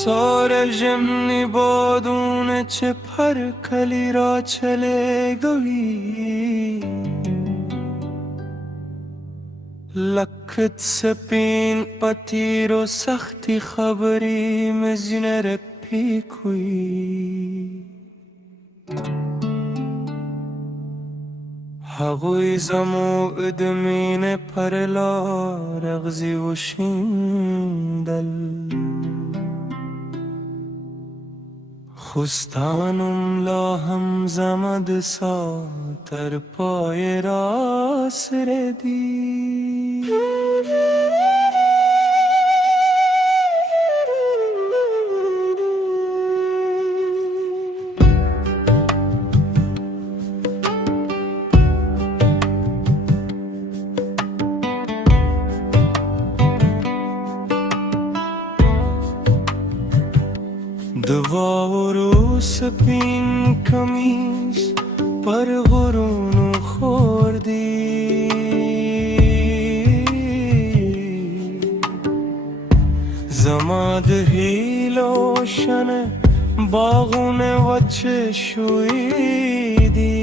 Sorgemni bodune ce parkali ra chale goi लखत सपीन पतीरो सख्ती खबरी में जिनर पीकुई هغوی زمو ادمین پرلا رغزی و شندل خستانم لا هم زمد سا تر پای راس ردی دواورو سپین کمیز پر غرونو خوردی زماد هیلوشن باغون وچه شویدی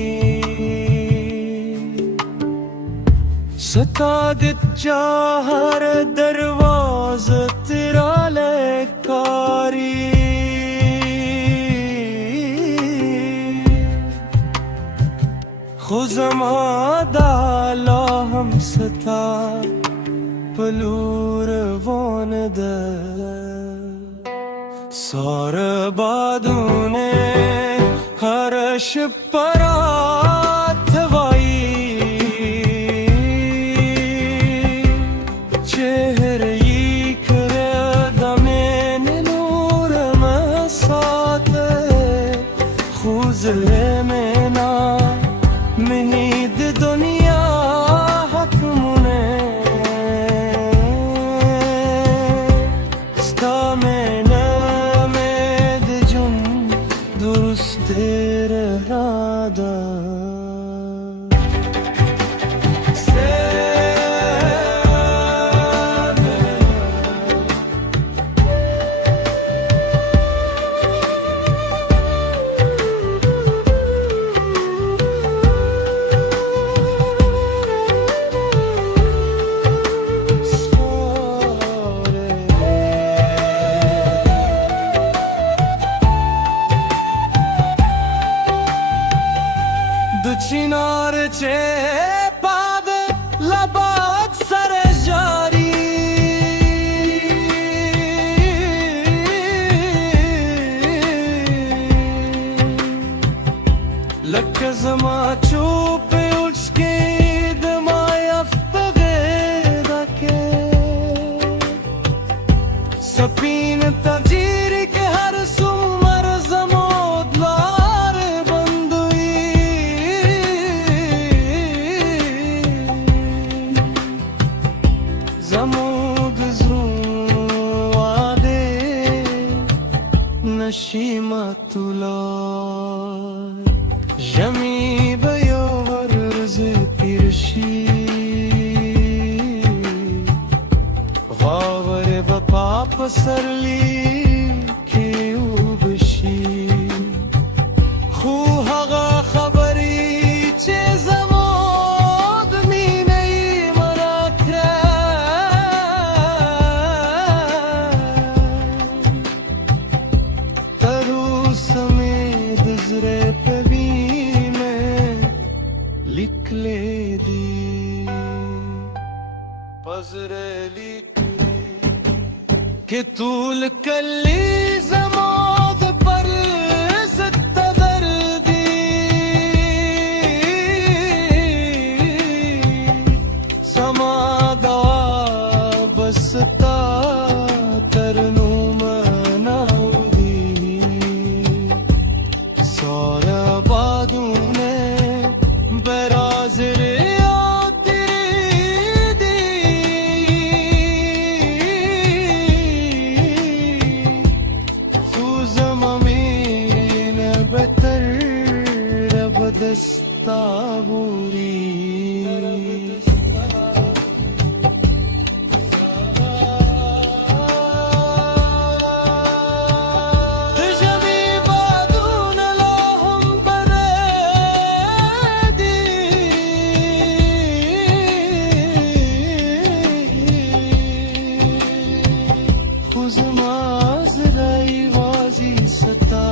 ستادت جاهر درواز تیرا لکاری خزما دالا هم ستا پلور وانده سار بادونه هرش پرات وایی چهرهی کردمین نور مساته خوزه منا منید دنیا حکمونه ستامن امید جون درست رادا चिनार चे पाद लबाद सर जारी लक जमा चुप उसके दमाया फगेदा के सपीन तजीर के हर सुमर जमोद लार زمود زرون واده نشیمت لای جمی بیاور رز پیرشی غاور بپا پسرلی که او بشی خو هغا خبری چه زمود مینی مرا कि तूल कली जमाद पर ज़िद्द दर्दी समादा बसता तरनू मनाऊदी सारा बादू ने बराज़ बसता